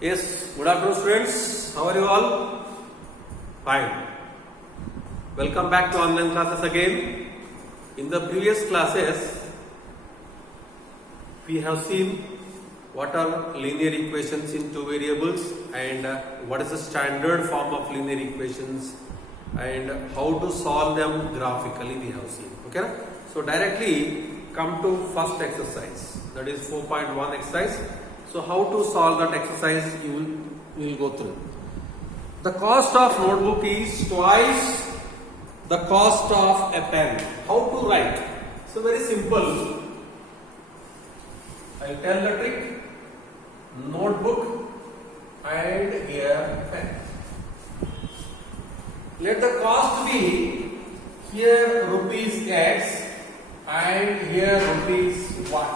Yes, good afternoon students. How are you all? Fine. Welcome back to online classes again. In the previous classes, we have seen what are linear equations in two variables and what is the standard form of linear equations and how to solve them graphically we have seen. Okay? So directly come to first exercise, that is 4.1 exercise. So how to solve that exercise you will go through. The cost of notebook is twice the cost of a pen. How to write? So very simple. I'll tell the trick. Notebook and here pen. Let the cost be here rupees X and here rupees Y.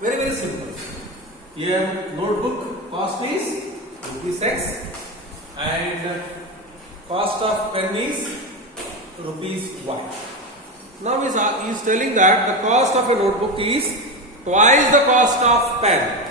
Very simple. Here notebook cost is rupees X and cost of pen is rupees Y. Now he is telling that the cost of a notebook is twice the cost of pen.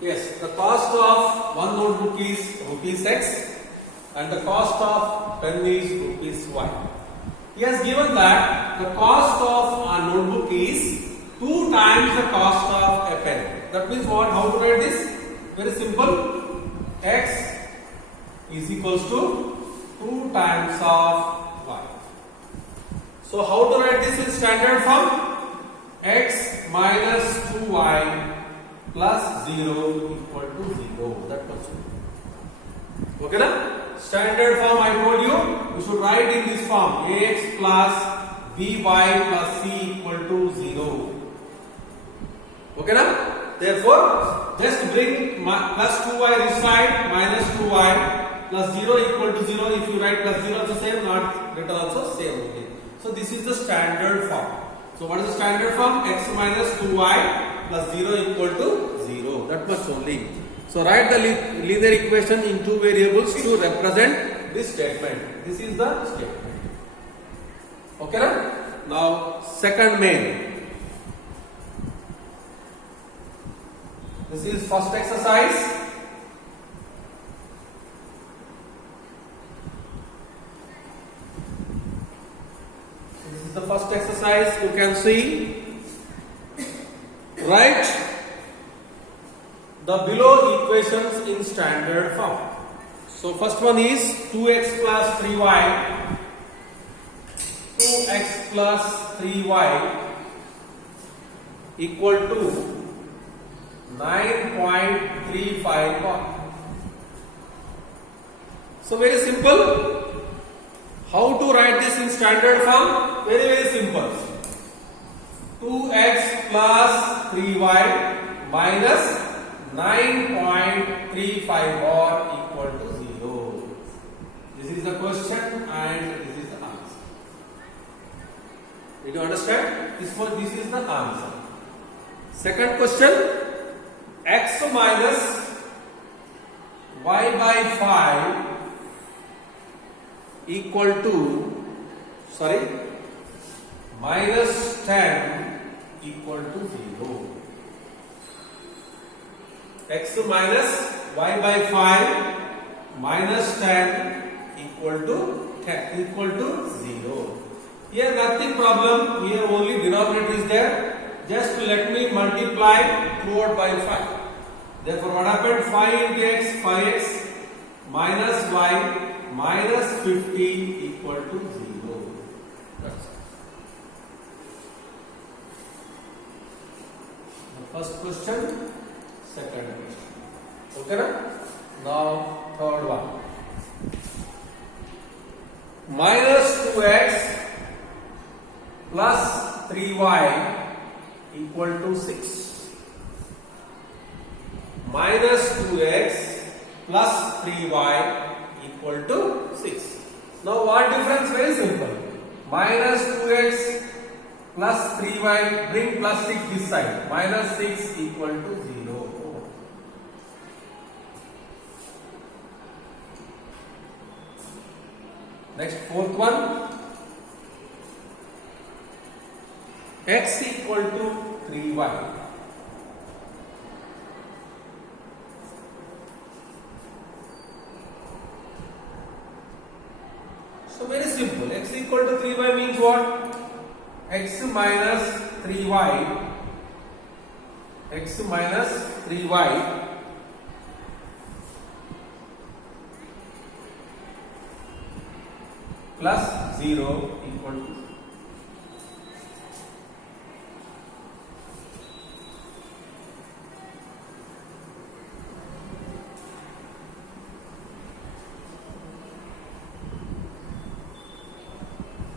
Yes, the cost of one notebook is rupees X and the cost of pen is rupees Y. He has given that the cost of a notebook is 2 times the cost of a pen. That means what? How to write this? Very simple. X is equals to 2 times of Y. So how to write this in standard form? X minus 2Y plus 0 equal to 0. That was it. Okay, na? Standard form I told you should write in this form ax plus by plus c equal to 0. Okay, na? Therefore, just bring plus 2y this side, minus 2y plus 0 equal to 0. If you write plus 0 also same, not written also same. Okay. So this is the standard form. So what is the standard form? X minus 2y plus 0 equal to 0. That much only. So write the linear equation in two variables to represent this statement. This is the statement. Okay, na? Now second main. This is first exercise. This is the first exercise. You can see. Write the below equations in standard form. So first one is 2x plus 3y. 2x plus 3y equal to 9.351. So very simple. How to write this in standard form? Very simple. 2x plus 3y minus 9.35 equal to 0. This is the question and this is the answer. Did you understand? This is the answer. Second question. X minus y by 5 equal to minus 10 equal to 0. X minus y by 5 minus 10 equal to 0. Here nothing problem. Here only denominator is there. Just let me multiply throughout by 5. Therefore what happened? 5 into x, 5x minus y minus 50 equal to 0. That's it. First question, second question. Okay, na? Now third one. Minus 2x plus 3y equal to 6. Minus 2x plus 3y equal to 6. Now what difference? Very simple. Minus 2x plus 3y, bring plus 6 this side. Minus 6 equal to 0. Next, fourth one. X equal to 3y. So very simple. X equal to 3y means what? X minus 3y. X minus 3y plus 0 equal to 0.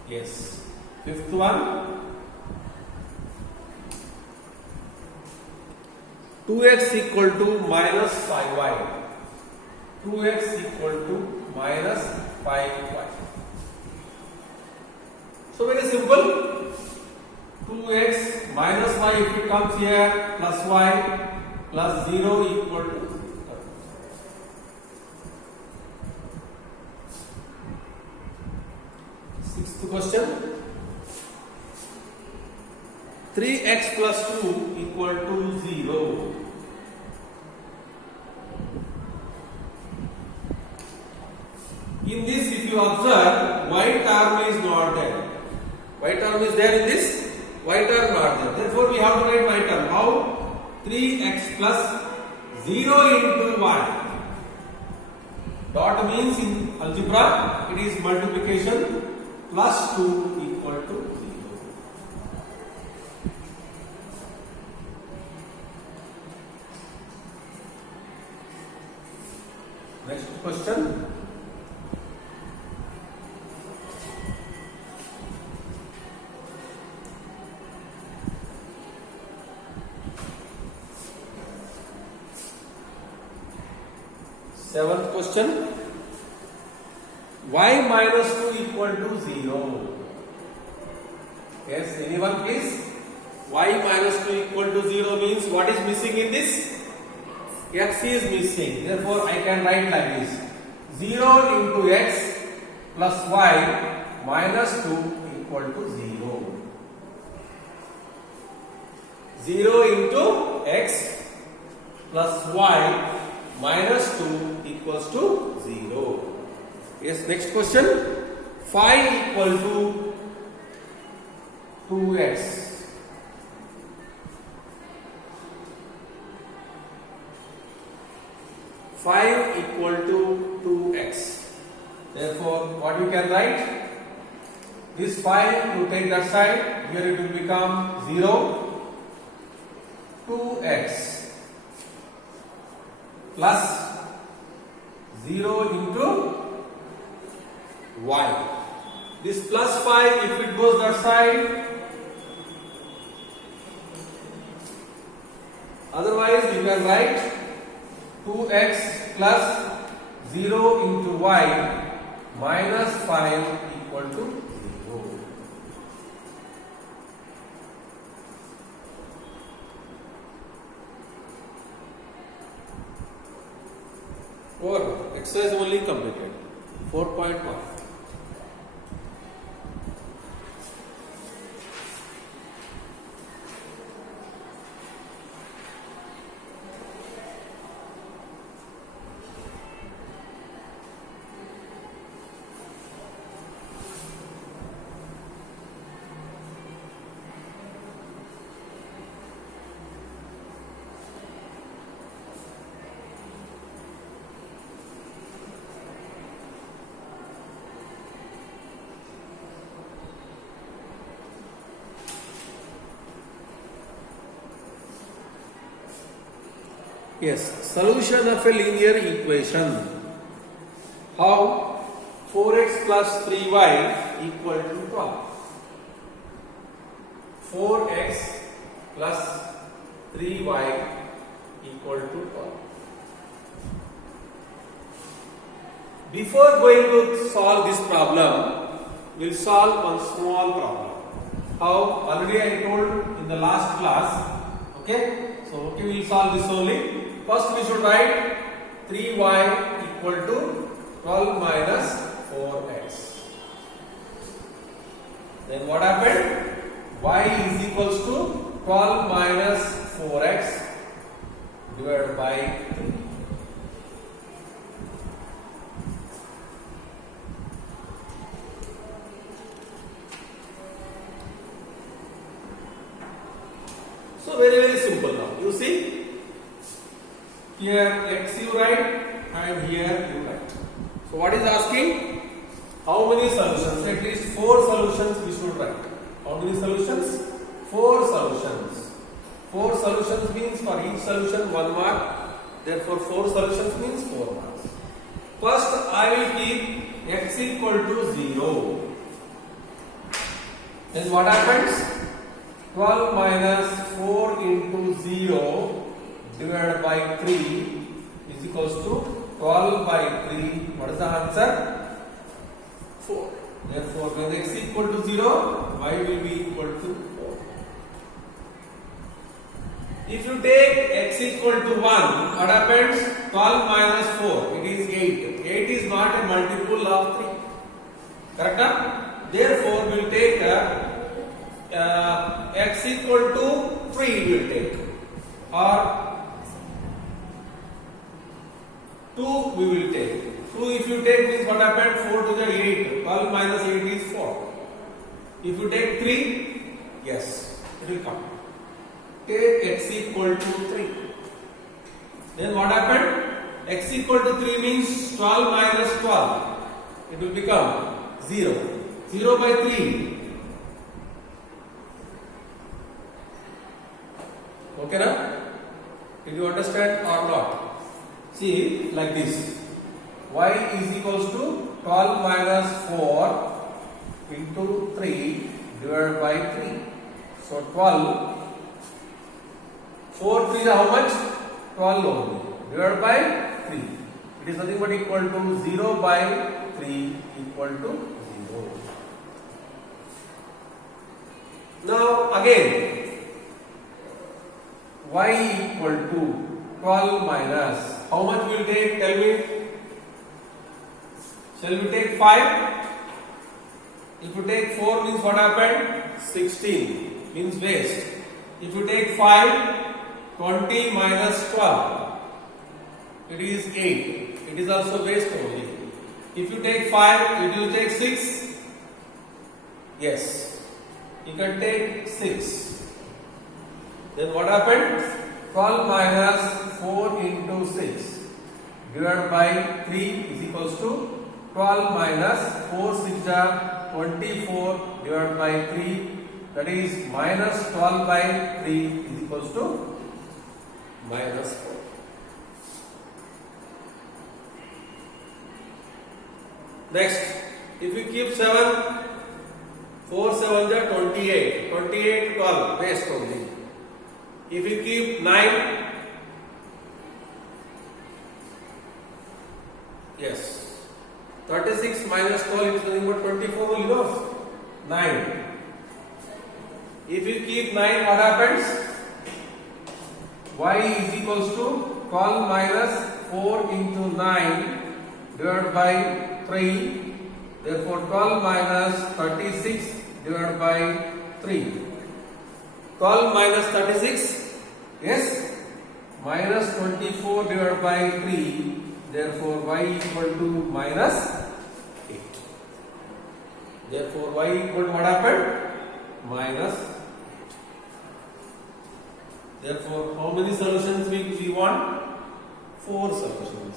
Yes. Fifth one. 2x equal to minus 5y. 2x equal to minus 5y. So very simple. 2x minus y, if it comes here, plus y plus 0 equal to 0. Sixth question. 3x plus 2 equal to 0. In this, if you observe, y term is not there. Y term is there in this, y term not there. Therefore, we have to write y term. How? 3x plus 0 into y. Dot means in algebra, it is multiplication, plus 2 equal to 0. Next question. Seventh question. Y minus 2 equal to 0. Yes, anyone please? Y minus 2 equal to 0 means what is missing in this? X is missing. Therefore, I can write like this. 0 into x plus y minus 2 equal to 0. 0 into x plus y minus 2 equals to 0. Yes, next question. 5 equal to 2x. 5 equal to 2x. Therefore, what you can write? This 5 you take that side, here it will become 0. 2x plus 0 into y. This plus 5, if it goes that side, otherwise you can write 2x plus 0 into y minus 5 equal to 0. Or exercise only completed. 4.1. Yes, solution of a linear equation. How? 4x plus 3y equal to 12. 4x plus 3y equal to 12. Before going to solve this problem, we'll solve one small problem. How? Already I told in the last class. Okay? So, we'll solve this only. First we should write 3y equal to 12 minus 4x. Then what happened? Y is equals to 12 minus 4x divided by 3. So very simple now. You see, here x you write and here you write. So what is asking? How many solutions? At least 4 solutions we should write. How many solutions? 4 solutions. 4 solutions means for each solution 1 mark. Therefore 4 solutions means 4 marks. First I will keep x equal to 0. Then what happens? 12 minus 4 into 0 divided by 3 is equals to 12 by 3. What is the answer? 4. Therefore, when x equal to 0, y will be equal to 4. If you take x equal to 1, what happens? 12 minus 4, it is 8. 8 is not a multiple of 3. Correct? Therefore, we will take x equal to 3 we will take, or 2 we will take. 2 if you take means what happened? 4 to the 8. 12 minus 8 is 4. If you take 3, yes, it will come. Take x equal to 3. Then what happened? X equal to 3 means 12 minus 12. It will become 0. 0 by 3. Okay, na? Did you understand or not? See, like this. Y is equals to 12 minus 4 into 3 divided by 3. So 12. 4 3 is how much? 12 only. Divided by 3. It is nothing but equal to 0 by 3 equal to 0. Now again. Y equal to 12 minus, how much will take? Tell me. Shall we take 5? If you take 4 means what happened? 16 means waste. If you take 5, 20 minus 12, it is 8. It is also waste only. If you take 5, it will take 6. Yes, you can take 6. Then what happened? 12 minus 4 into 6 divided by 3 is equals to 12 minus 4 6 are 24 divided by 3, that is minus 12 by 3 is equals to minus 4. Next, if we keep 7, 4 7 are 28, 28 12 waste only. If you keep 9, yes, 36 minus 12 is nothing but 24 only, no? 9. If you keep 9, what happens? Y is equals to 12 minus 4 into 9 divided by 3. Therefore, 12 minus 36 divided by 3. 12 minus 36, yes, minus 24 divided by 3, therefore y equal to minus 8. Therefore y equal to what happened? Minus 8. Therefore how many solutions we want? 4 solutions.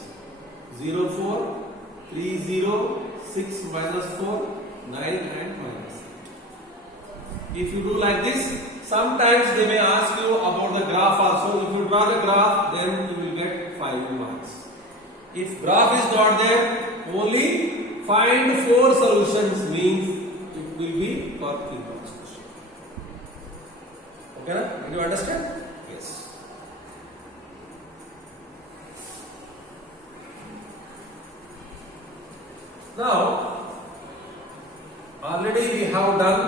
0 4, 3 0, 6 minus 4, 9 and minus 8. If you do like this, sometimes they may ask you about the graph also. If you draw the graph, then you will If graph is not there, only find 4 solutions means it will be for 3 marks question. Okay, na? Did you understand? Yes. Now, already we have done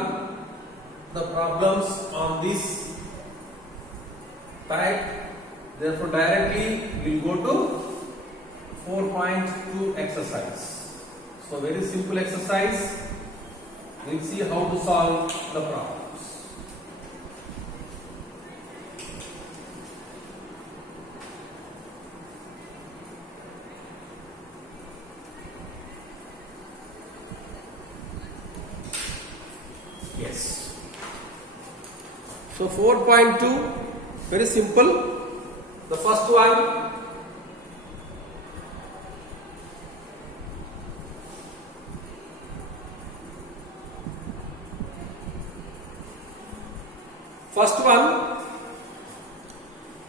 the problems on this type. Therefore, directly we will go to 4.2 exercise. So, very simple exercise. We will see how to solve the problems. Yes. So 4.2, very simple. The first one,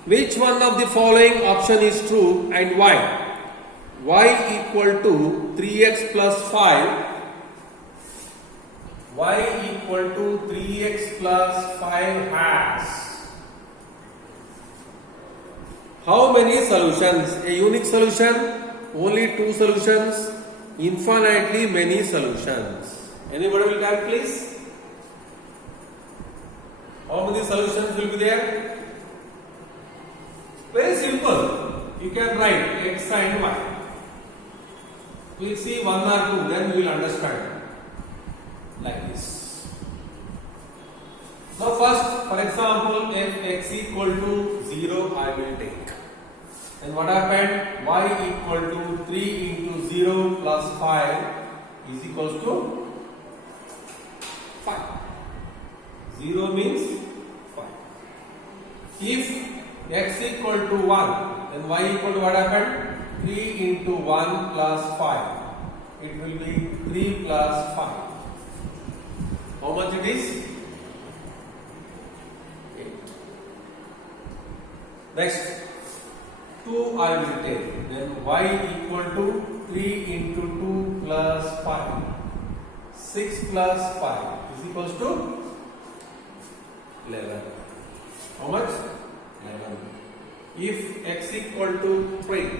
which one of the following option is true and why? Y equal to 3x plus 5. Y equal to 3x plus 5 has how many solutions? A unique solution, only 2 solutions, infinitely many solutions. Anybody will tell please? How many solutions will be there? Very simple. You can write x and y. We will see 1 or 2, then we will understand. Like this. Now first, for example, if x equal to 0, I will take. Then what happened? Y equal to 3 into 0 plus 5 is equals to 5. 0 means 5. If x equal to 1, then y equal to what happened? 3 into 1 plus 5. It will be 3 plus 5. How much it is? 8. Next, 2 I will take. Then y equal to 3 into 2 plus 5. 6 plus 5 is equals to 11. How much? 11. If x equal to 3,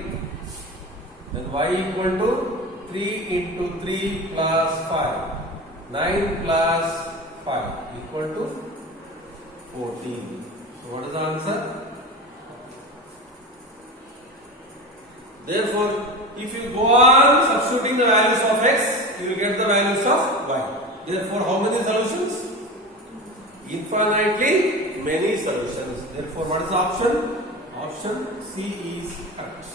then y equal to 3 into 3 plus 5. 9 plus 5 equal to 14. So what is the answer? Therefore, if you go on substituting the values of x, you will get the values of y. Therefore, how many solutions? Infinitely many solutions. Therefore, what is the option? Option C is correct.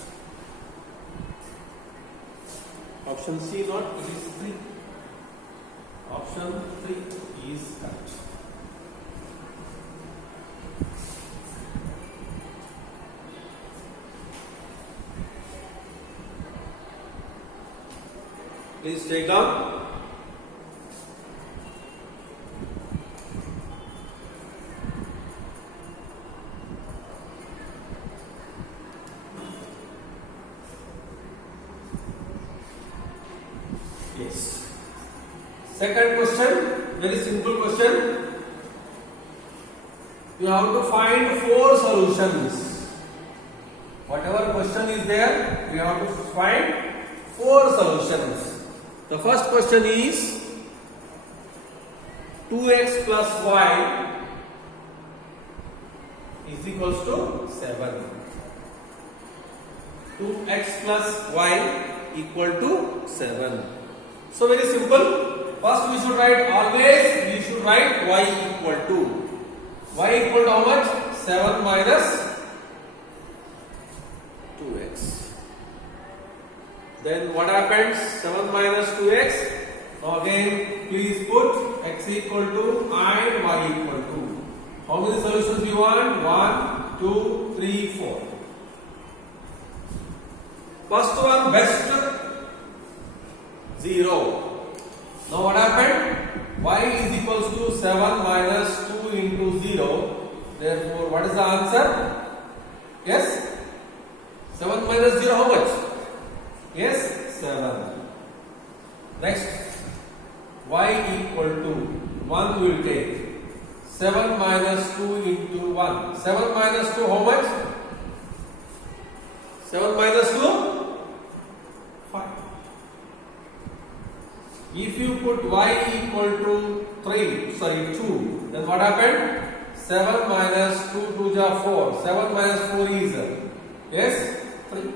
Option C not, it is 3. Option 3 is correct. Please take down. Yes. Second question, very simple question. You have to find 4 solutions. Whatever question is there, you have to find 4 solutions. The first question is 2x plus y is equals to 7. 2x plus y equal to 7. So very simple. First we should write, always we should write y equal to. Y equal to how much? 7 minus 2x. Then what happens? 7 minus 2x. Now again, please put x equal to and y equal to. How many solutions you want? 1, 2, 3, 4. First one, best 0. Now what happened? Y is equals to 7 minus 2 into 0. Therefore, what is the answer? Yes? 7 minus 0 how much? 7 minus 2 into 1. 7 minus 2 how much? 7 minus 2? 5. If you put y equal to 2, then what happened? 7 minus 2 2 ja 4. 7 minus 4 is, yes, 3.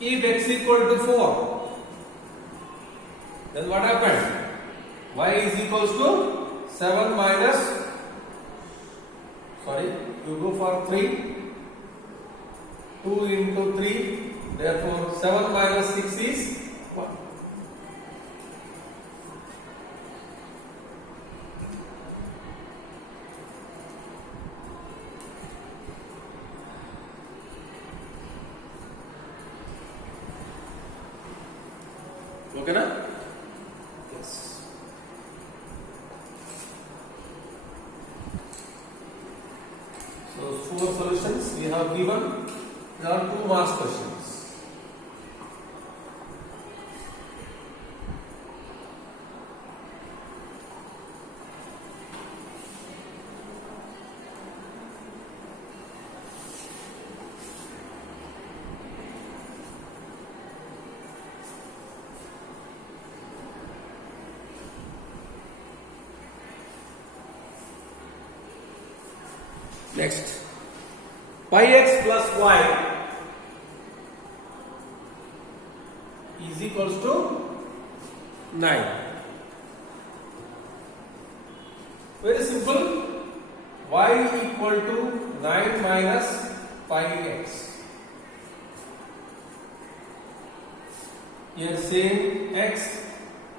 If x equal to 4, then what happened? Y is equals to 7 minus, you go for 3, 2 into 3, therefore 7 minus 6 is 1. Okay na? Yes. So 4 solutions we have given. There are 2 marks questions. Next, pi x plus y is equals to 9. Very simple. Y equal to 9 minus pi x. Here same x,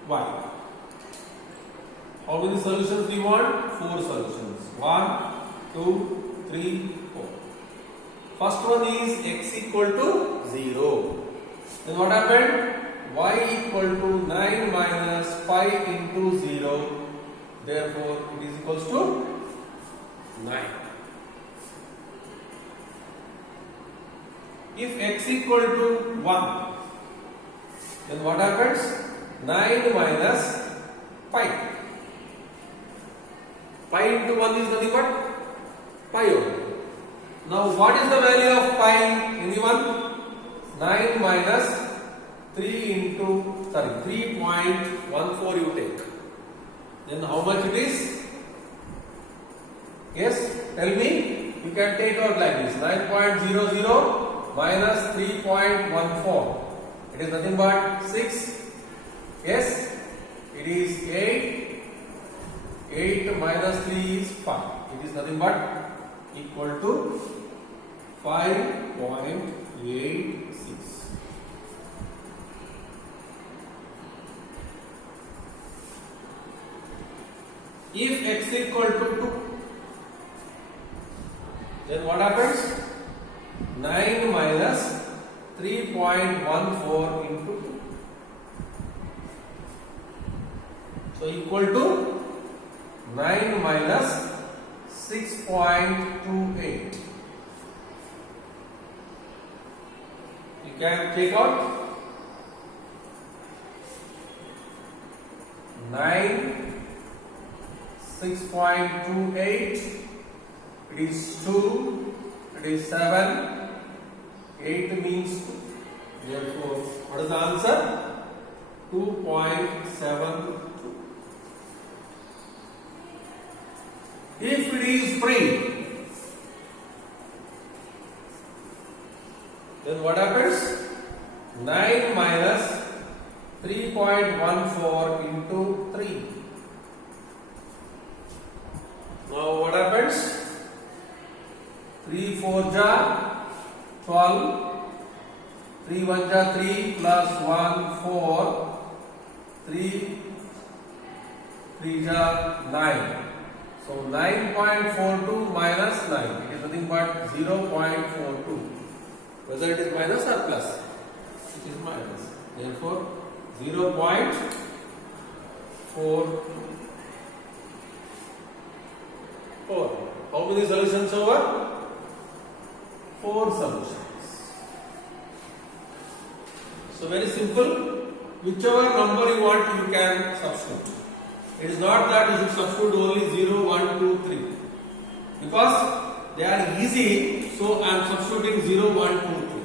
y. How many solutions we want? 4 solutions. 1, 2, 3, 4. First one is x equal to 0. Then what happened? Y equal to 9 minus pi into 0. Therefore, it is equals to 9. If x equal to 1, then what happens? 9 minus pi. Pi into 1 is nothing but pi only. Now what is the value of pi? Anyone? 9 minus 3.14 you take. Then how much it is? Yes, tell me. You can take out like this. 9.00 minus 3.14. It is nothing but 6. Yes, it is 8. 8 minus 3 is 5. It is nothing but equal to 5.86. If x equal to 2, then what happens? 9 minus 3.14 into 2. So equal to 9 minus 6.28. You can take out 9, 6.28. It is 2. It is 7. 8 means 2. Therefore, what is the answer? 2.72. If it is free, then what happens? 9 minus 3.14 into 3. Now what happens? 3 4 ja 12. 3 1 ja 3 plus 1 4. 3 3 ja 9. So 9.42 minus 9. It is nothing but 0.42. Whether it is minus or plus? It is minus. Therefore 0.44. How many solutions over? 4 solutions. So very simple. whichever number you want you can substitute. It is not that you should substitute only 0, 1, 2, 3 because they are easy, so I am substituting 0, 1, 2, 3.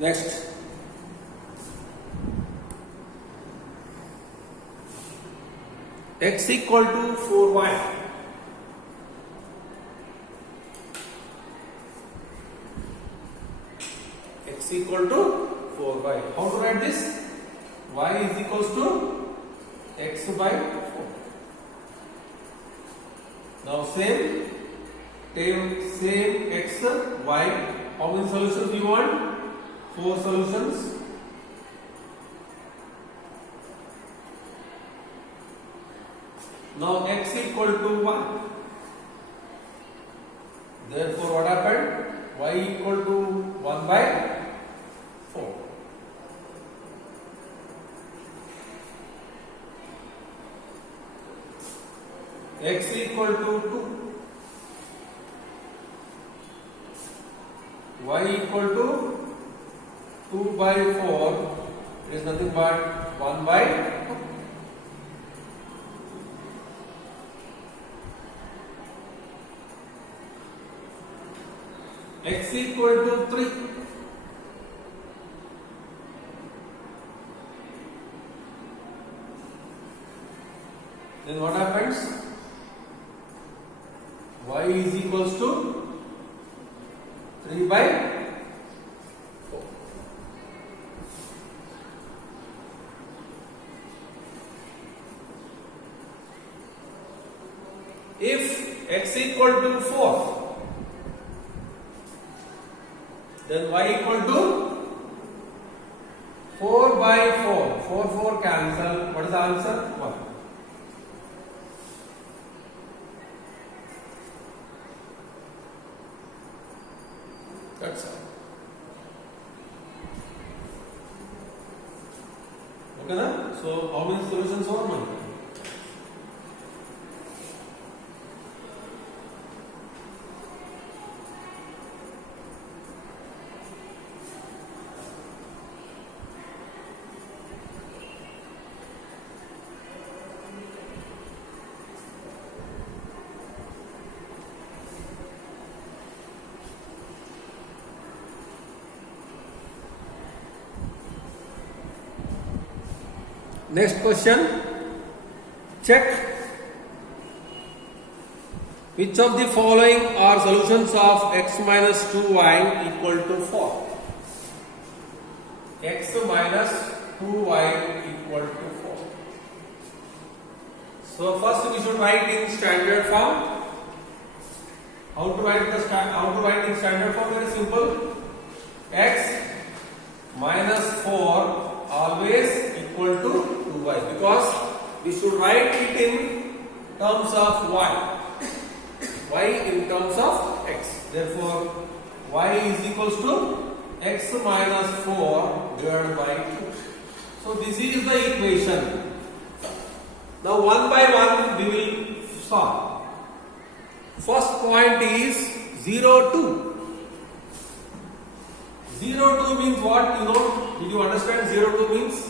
Next, x equal to 4y. X equal to 4y. How to write this? Y is equals to x by 4. Now same x, y. How many solutions you want? 4 solutions. Now x equal to 1. Therefore what happened? Y equal to 1 by 4. X equal to 2. Y equal to 2 by 4 is nothing but 1 by 2. X equal to 3. Then what happens? Y is equals to 3 by 4. If x equal to 4, then y equal to 4 by 4. 4 cancel. What is the answer? 1. That's all. Okay, na? So how many solutions are mine? Next question, check which of the following are solutions of x minus 2y equal to 4. X minus 2y equal to 4. So first we should write in standard form. How to write in standard form? Very simple. X minus 4 always equal to 2y, because we should write it in terms of y in terms of x. Therefore y is equals to x minus 4 divided by 2. So this is the equation. Now one by one we will solve. First point is 0, 2. 0, 2 means what? You know, did you understand 0, 2 means?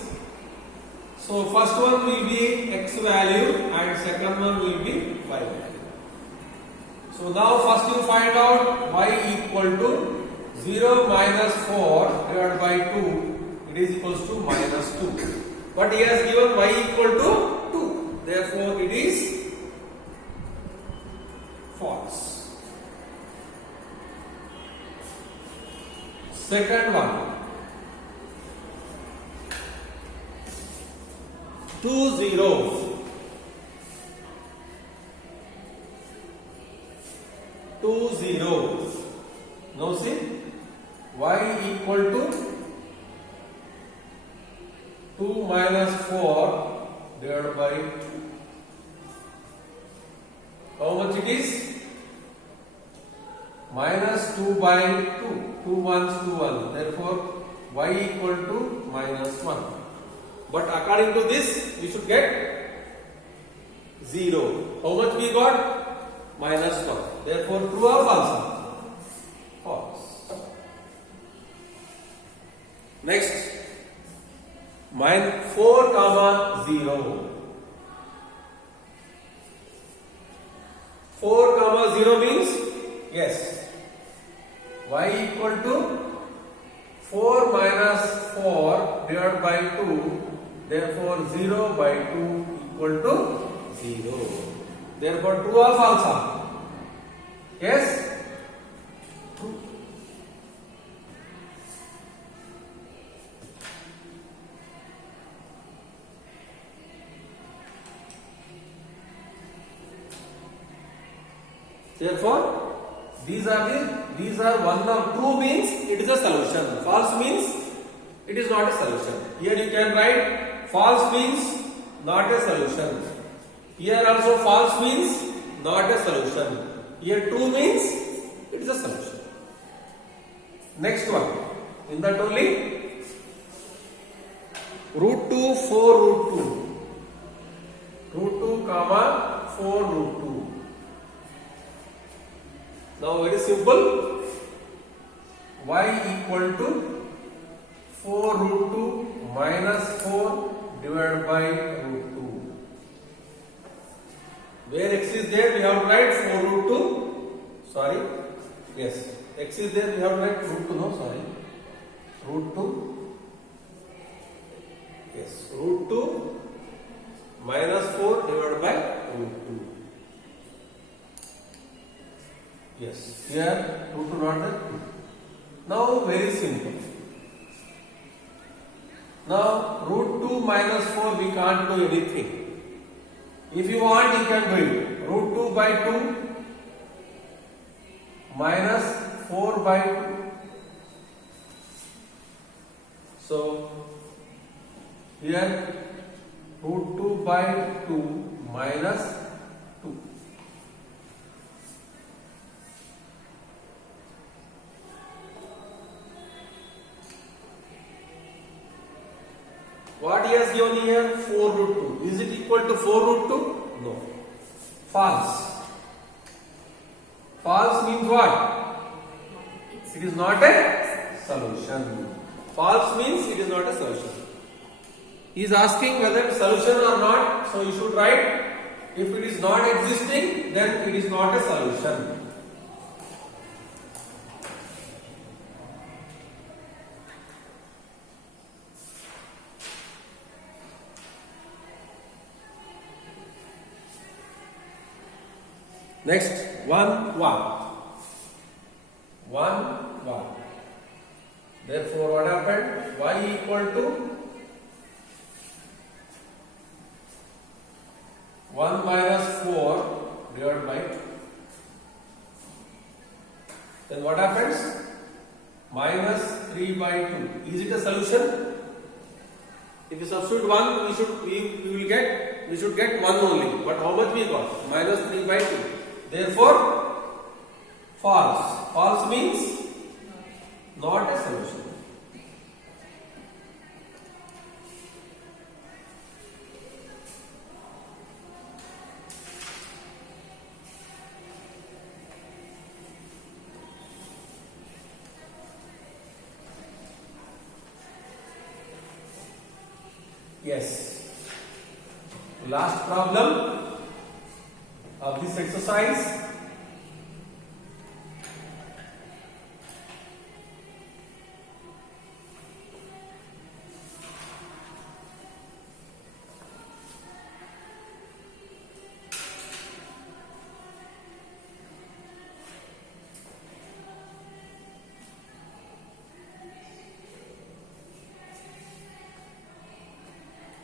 So first one will be x value and second one will be y value. So now first you find out y equal to 0 minus 4 divided by 2. It is equals to minus 2. But he has given y equal to 2. Therefore it is false. Second one, 2 zeros. 2 minus 4 divided by 2. How much it is? Minus 2 by 2. 2 ones 2 1. Therefore, y equal to minus 1. But according to this, we should get 0. How much we got? Minus 1. Therefore, true or false? False. Next, 4 comma 0. 4 comma 0 means yes. Y equal to 4 minus 4 divided by 2. Therefore, 0 by 2 equal to 0. Therefore, true or false? Yes? True. Therefore, these are one of true means it is a solution. False means it is not a solution. Here you can write false means not a solution. Here also false means not a solution. Here true means it is a solution. Next one. In that only root 2 4 root 2. Root 2 comma 4 root 2. Now very simple. Y equal to 4 root 2 minus 4 divided by root 2. Where x is there, we have to write 4 root 2. Sorry. Yes. X is there, we have to write root 2. No, sorry. Root 2. Yes. Root 2 minus 4 divided by root 2. Yes. Here, root 2 not there. Now, very simple. Now, root 2 minus 4, we can't do anything. If you want, you can do it. Root 2 by 2 minus 4 by 2. So, here, root 2 by 2 minus 2. What he has given here? 4 root 2. Is it equal to 4 root 2? No. False. False means what? It is not a solution. False means it is not a solution. He is asking whether it is solution or not. So you should write, if it is not existing, then it is not a solution. Next, 1, 1. 1, 1. Therefore, what happened? Y equal to 1 minus 4 divided by 2. Then what happens? Minus 3 by 2. Is it a solution? If you substitute 1, we should get 1 only. But how much we got? Minus 3 by 2. Therefore, false. False means not a solution. Yes. Last problem of this exercise.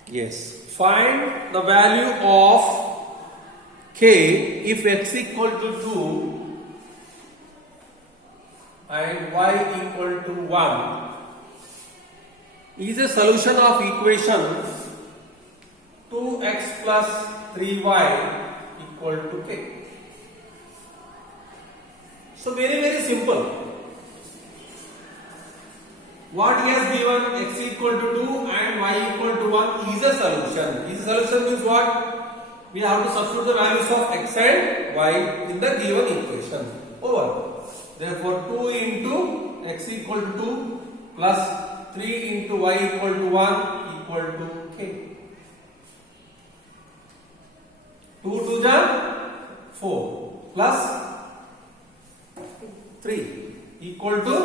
Yes. Find the value of k if x equal to 2 and y equal to 1 is a solution of equation 2x plus 3y equal to k. So very simple. What he has given, x equal to 2 and y equal to 1 is a solution. Is a solution means what? We have to substitute the values of x and y in the given equation. Over. Therefore 2 into x equal to 2 plus 3 into y equal to 1 equal to k. 2 to the 4 plus 3 equal to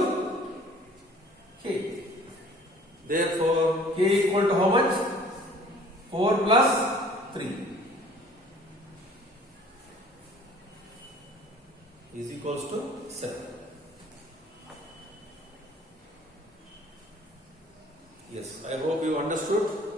k. Therefore k equal to how much? 4 plus 3 is equals to 7. Yes, I hope you understood.